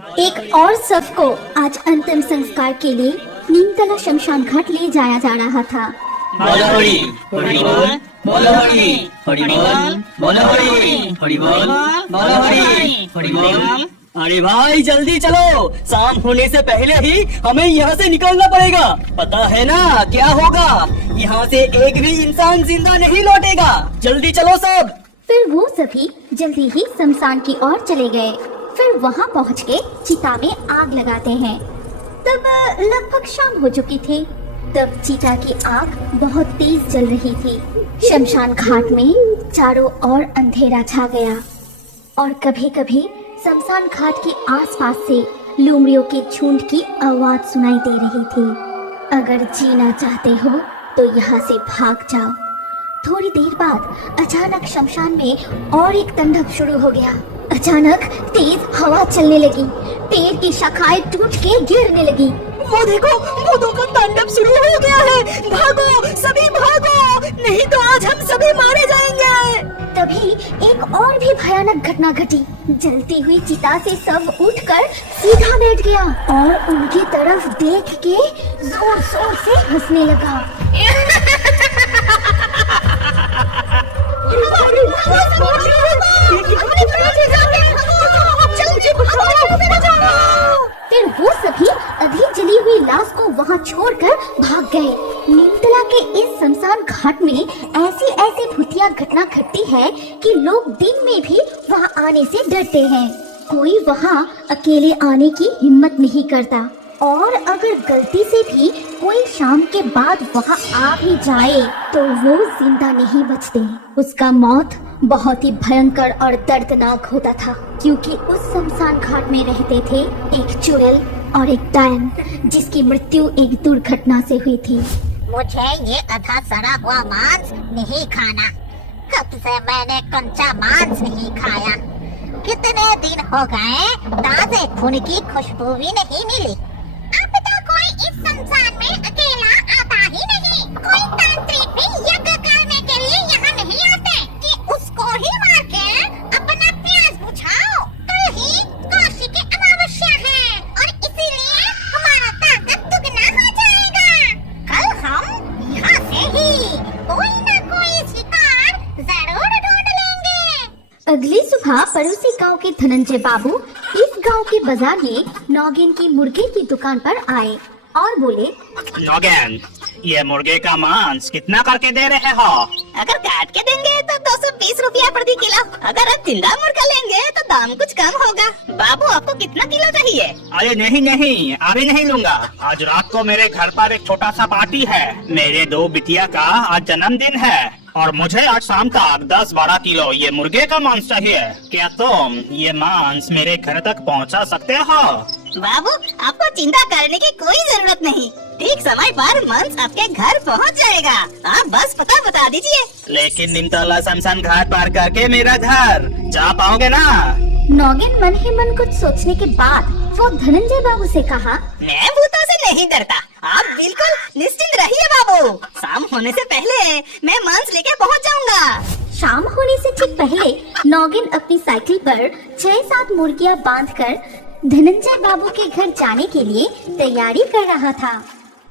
एक और शव को आज अंतिम संस्कार के लिए नीमतला शमशान घाट ले जाया जा रहा था। बोलो हरि हरि बोल, बोलो हरि हरि बोल, बोलो हरि हरि बोल, बोलो हरि हरि बोल। अरे भाई जल्दी चलो, शाम होने से पहले ही हमें यहाँ से निकलना पड़ेगा। पता है ना क्या होगा, यहाँ से एक भी इंसान जिंदा नहीं लौटेगा। जल्दी चलो सब। फिर वो सभी जल्दी ही शमशान की ओर चले गए। फिर वहाँ पहुँच के चिता में आग लगाते हैं। तब लगभग शाम हो चुकी थी। तब चिता की आग बहुत तेज जल रही थी। शमशान घाट में चारों ओर अंधेरा छा गया और कभी कभी शमशान घाट के आसपास से लोमड़ियों के झुंड की आवाज सुनाई दे रही थी। अगर जीना चाहते हो तो यहाँ से भाग जाओ। थोड़ी देर बाद अचानक शमशान में और एक तांडव शुरू हो गया। अचानक तेज हवा चलने लगी, पेड़ की शाखाएं टूट के गिरने लगी। वो देखो, भूतों का तांडव शुरू हो गया है। भागो सभी भागो, नहीं तो आज हम सभी मारे जाएंगे। तभी एक और भी भयानक घटना घटी। जलती हुई चिता से सब उठकर सीधा बैठ गया और उनकी तरफ देख के जोर जोर से हंसने लगा। फिर वो सभी अभी जली हुई लाश को वहाँ छोड़कर भाग गए। नीमतला के इस शमशान घाट में ऐसी ऐसी भूतिया घटना घटती है कि लोग दिन में भी वहाँ आने से डरते हैं। कोई वहाँ अकेले आने की हिम्मत नहीं करता और अगर गलती से भी कोई शाम के बाद वहाँ आ भी जाए तो वो जिंदा नहीं बचते। उसका मौत बहुत ही भयंकर और दर्दनाक होता था, क्योंकि उस शमशान घाट में रहते थे एक चुड़ैल और एक डायन, जिसकी मृत्यु एक दुर्घटना से हुई थी। मुझे ये आधा सड़ा हुआ मांस नहीं खाना। कब से मैंने कच्चा मांस नहीं खाया। कितने दिन हो गए, ताजे खून की खुशबू भी नहीं मिली। अब तो कोई इस शमशान में अकेला आता ही नहीं। कोई तांत्रिक भी यज्ञ करने के लिए यहाँ नहीं आते कि उसको ही मार के अपना प्यास बुझाओ। कल ही कौशिकी अमावस्या है और इसीलिए हमारा ताकत दुगना हो जाएगा। कल हम यहाँ से ही कोई न कोई शिकार जरूर ढूंढ लेंगे। अगली सुबह पड़ोसी गांव के धनंजय बाबू इस गांव के बाजार में नौगेन की मुर्गे की दुकान पर आए और बोले, नौगेन, ये मुर्गे का मांस कितना करके दे रहे हो? अगर काट के देंगे तो 220 रुपया प्रति किलो। अगर आप जिंदा मुर्गा लेंगे तो दाम कुछ कम होगा। बाबू आपको कितना किलो चाहिए? अरे नहीं नहीं, अभी नहीं लूंगा। आज रात को मेरे घर पर एक छोटा सा पार्टी है। मेरे 2 बिटिया का आज जन्मदिन है और मुझे आज शाम तक 10-12 किलो ये मुर्गे का मांस चाहिए। क्या तुम ये मांस मेरे घर तक पहुंचा सकते हो? बाबू आपको चिंता करने की कोई जरूरत नहीं। ठीक समय पर मांस आपके घर पहुंच जाएगा। आप बस पता बता दीजिए। लेकिन नीमतला शमशान घाट पार करके मेरा घर जा पाओगे ना? नौगेन मन ही मन कुछ सोचने के बाद वो धनंजय बाबू से कहा, मैं भूतों से नहीं डरता। आप बिल्कुल निश्चिंत रहिए बाबू। शाम होने से पहले मैं मांस लेके पहुंच जाऊंगा। शाम होने से ठीक पहले नौगेन अपनी साइकिल पर 6-7 मुर्गियां बांधकर धनंजय बाबू के घर जाने के लिए तैयारी कर रहा था।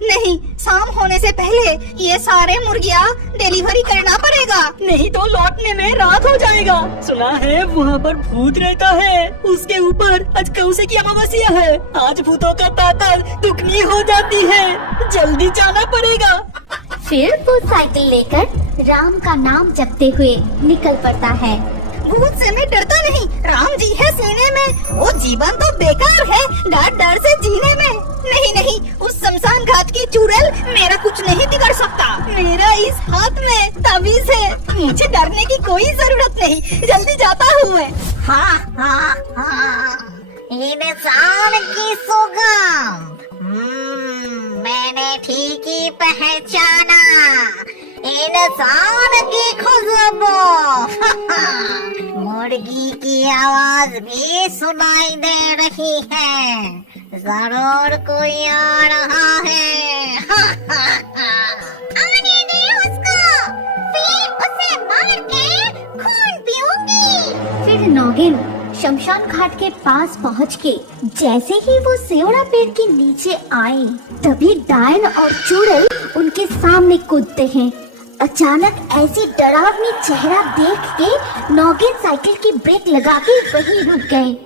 नहीं, शाम होने से पहले ये सारे मुर्गियां डिलीवरी करना पड़ेगा, नहीं तो लौटने में रात हो जाएगा। सुना है वहाँ पर भूत रहता है। उसके ऊपर आज कौशिकी अमावस्या है। आज भूतों का ताकत दुगनी हो जाती है। जल्दी जाना पड़ेगा। फिर वो साइकिल लेकर राम का नाम जपते हुए निकल पड़ता है। भूत से मैं डरता नहीं। राम जी है सीने में। वो जीवन तो बेकार है डर डर से जीने में। नहीं नहीं, उस शमशान घाट की चुड़ैल मेरा कुछ नहीं बिगड़ सकता। मेरा इस हाथ में ताबीज है। मुझे डरने की कोई जरूरत नहीं। जल्दी जाता हूँ मैं। हाँ हाँ हाँ, इंसान की सुगंध मैंने ठीक ही पहचाना। इंसान की खुशबू। मुर्गी की आवाज भी सुनाई दे रही है। जरूर कोई आ रहा है। आने दे उसको, फिर उसे मार के खून पीऊंगी। फिर नौगेन शमशान घाट के पास पहुँच के जैसे ही वो सेवड़ा पेड़ के नीचे आए, तभी डायन और चुड़ैल उनके सामने कूदते हैं। अचानक ऐसी डरावनी चेहरा देख के नौगिन साइकिल की ब्रेक लगा के वहीं रुक गए।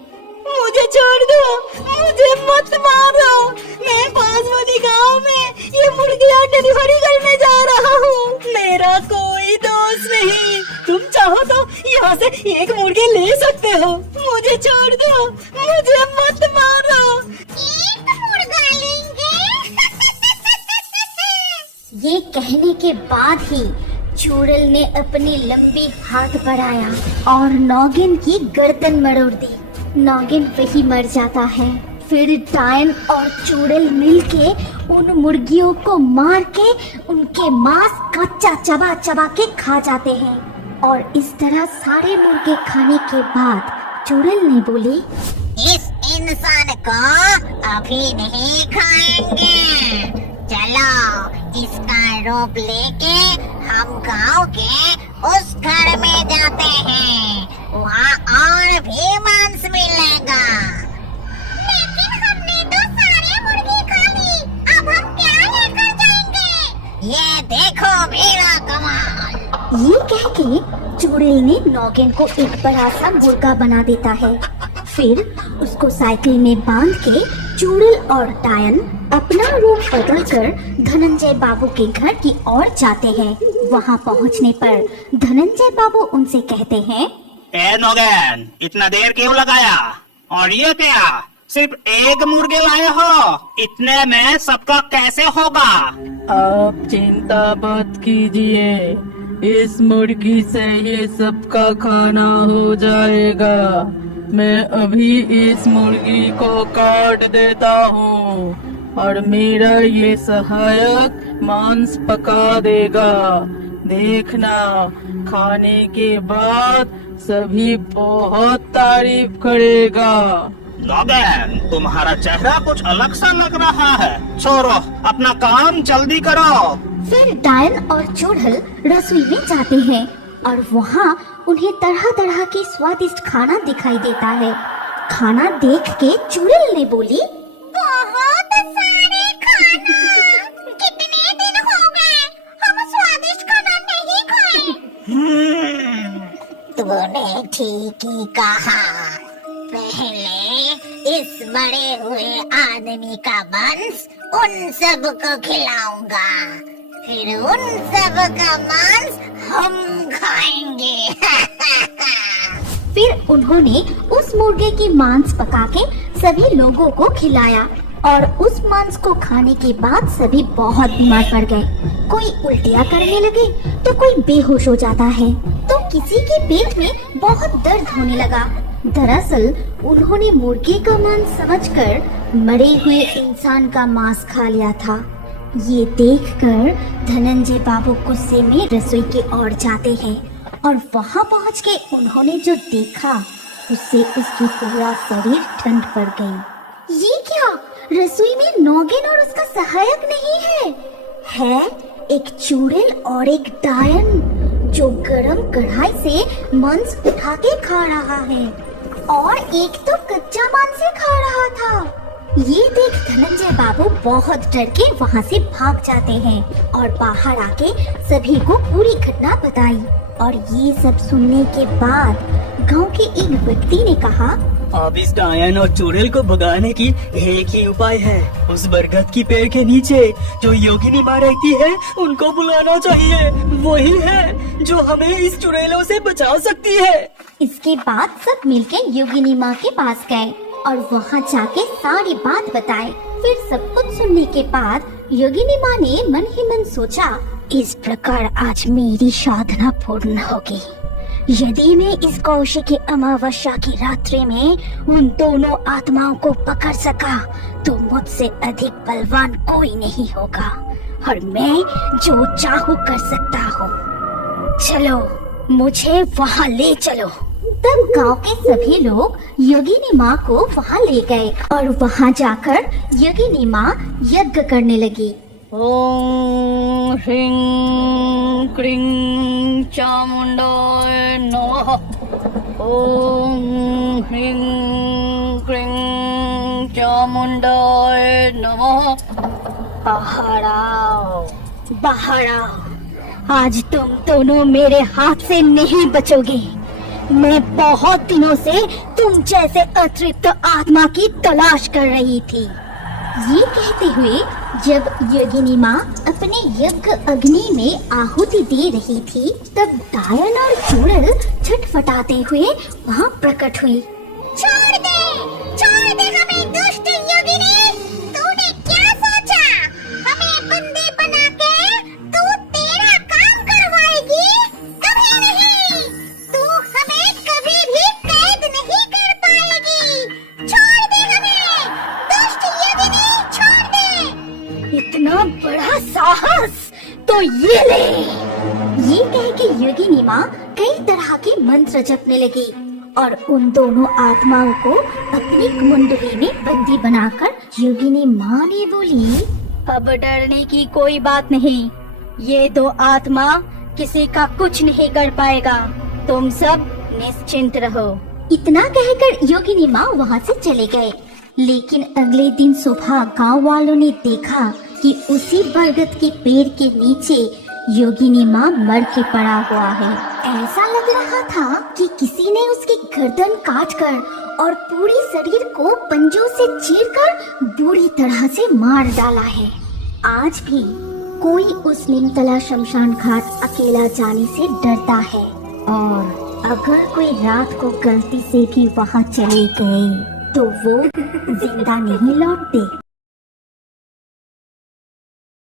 मुझे छोड़ दो, मुझे मत मारो। मैं पास वाली गांव में ये मुर्गियां डिलीवरी करने जा रहा हूँ। मेरा कोई दोस्त नहीं। तुम चाहो तो यहाँ से एक मुर्गी ले सकते हो। मुझे छोड़ दो, मुझे मत मारो। एक मुर्गा लेंगे। ये कहने के बाद ही चुड़ैल ने अपनी लंबी हाथ बढ़ाया और नौगिन की गर्दन मरोड़ दी। नौगिन वही मर जाता है। फिर डायन और चुड़ैल मिलके उन मुर्गियों को मार के उनके मांस कच्चा चबा चबा के खा जाते हैं। और इस तरह सारे मुर्गे खाने के बाद चुड़ैल ने बोली, इस इंसान को अभी नहीं खाएंगे। चलो इसका रूप लेके हम गांव के उस घर में जाते हैं। वहाँ और भी मांस मिलेगा। लेकिन हमने तो सारे मुर्गी खा ली। अब हम क्या लेकर जाएंगे? ये देखो मेरा कमाल। ये कह के चुड़ैल ने नौगिन को एक बड़ा सा मुर्गा बना देता है। फिर उसको साइकिल में बांध के चुड़ैल और डायन अपना रूप बदलकर धनंजय बाबू के घर की ओर जाते हैं। वहाँ पहुँचने पर धनंजय बाबू उनसे कहते हैं, ए नौगन, इतना देर क्यों लगाया? और ये क्या, सिर्फ एक मुर्गे लाए हो? इतने में सबका कैसे होगा? आप चिंता मत कीजिए, इस मुर्गी से ये सबका खाना हो जाएगा। मैं अभी इस मुर्गी को काट देता हूँ और मेरा ये सहायक मांस पका देगा। देखना, खाने के बाद सभी बहुत तारीफ करेगा। नौगन, तुम्हारा चेहरा कुछ अलग सा लग रहा है। छोड़ो, अपना काम जल्दी करो। फिर डायन और चुड़ैल रसोई में जाते हैं और वहाँ उन्हें तरह तरह के स्वादिष्ट खाना दिखाई देता है। खाना देख के चुड़ैल ने बोली, बहुत सारे खाना। कितने दिन हो गए हम स्वादिष्ट खाना नहीं खाए। तूने ठीक ही कहा। पहले इस मरे हुए आदमी का मांस उन सब को खिलाऊंगा, फिर उन सब का मांस हम खाएंगे। फिर उन्होंने उस मुर्गे की मांस पका के सभी लोगों को खिलाया और उस मांस को खाने के बाद सभी बहुत बीमार पड़ गए। कोई उल्टियाँ करने लगे तो कोई बेहोश हो जाता है, तो किसी के पेट में बहुत दर्द होने लगा। दरअसल उन्होंने मुर्गे का मांस समझकर मरे हुए इंसान का मांस खा लिया था। ये देखकर धनंजय बाबू गुस्से में रसोई की ओर जाते हैं और वहाँ पहुँच के उन्होंने जो देखा उससे उसकी पूरा शरीर ठंड पड़ गई। ये क्या, रसोई में नौगिन और उसका सहायक नहीं है एक चुड़ैल और एक डायन जो गरम कढ़ाई से मांस उठा के खा रहा है और एक तो कच्चा मांस से खा रहा था। ये देख धनंजय बाबू बहुत डर के वहाँ से भाग जाते हैं और बाहर आके सभी को पूरी घटना बताई। और ये सब सुनने के बाद गांव के एक व्यक्ति ने कहा, अब इस डायन और चुड़ैल को भगाने की एक ही उपाय है। उस बरगद की पेड़ के नीचे जो योगिनी माँ रहती है उनको बुलाना चाहिए। वही है जो हमें इस चुड़ैलों से बचा सकती है। इसके बाद सब मिलके योगिनी माँ के पास गए और वहाँ जाके सारी बात बताए। फिर सब कुछ सुनने के बाद योगिनी माँ ने मन ही मन सोचा, इस प्रकार आज मेरी साधना पूर्ण होगी। यदि मैं इस कौशिकी अमावस्या की रात्रि में उन दोनों आत्माओं को पकड़ सका तो मुझसे अधिक बलवान कोई नहीं होगा और मैं जो चाहूँ कर सकता हूँ। चलो मुझे वहाँ ले चलो। तब गांव के सभी लोग योगिनी माँ को वहाँ ले गए और वहाँ जाकर योगिनी माँ यज्ञ करने लगी। ओम ह्रीं क्रीं चामुंडाय नमः। ओम ह्रीं क्रीं चामुंडाय नमः। बाहर आओ, बाहर आओ। आज तुम दोनों मेरे हाथ से नहीं बचोगे। मैं बहुत दिनों से तुम जैसे अतृप्त आत्मा की तलाश कर रही थी। ये कहते हुए जब योगिनी माँ अपने यज्ञ अग्नि में आहुति दे रही थी, तब डायन और चूड़ल छटफटाते हुए वहाँ प्रकट हुई। छोड़ दे हमें दुष्ट योगिनी। तूने क्या सोचा? हमें बंदी बना के तू तेरा काम करवाएगी? कभी नहीं। तू हमें कभी भी कैद नहीं कर पाएगी। छोड़ दे हमें, दुष्ट योगिनी, छोड़ दे। इतना बड़ा साहस, तो ये ले। ये कह के योगिनी माँ कई तरह के मंत्र जपने लगी और उन दोनों आत्माओं को अपनी कुंडली में बंदी बनाकर योगिनी माँ ने बोली, अब डरने की कोई बात नहीं। ये दो आत्मा किसी का कुछ नहीं कर पाएगा। तुम सब निश्चिंत रहो। इतना कहकर योगिनी माँ वहाँ से चले गए। लेकिन अगले दिन सुबह गांव वालों ने देखा कि उसी बरगद के पेड़ के नीचे योगिनी माँ मर के पड़ा हुआ है। ऐसा लग रहा था कि किसी ने उसकी गर्दन काटकर और पूरे शरीर को पंजों से चीरकर बुरी तरह से मार डाला है। आज भी कोई उस नीमतला शमशान घाट अकेला जाने से डरता है, और अगर कोई रात को गलती से भी वहाँ चले गए तो वो जिंदा नहीं लौटते।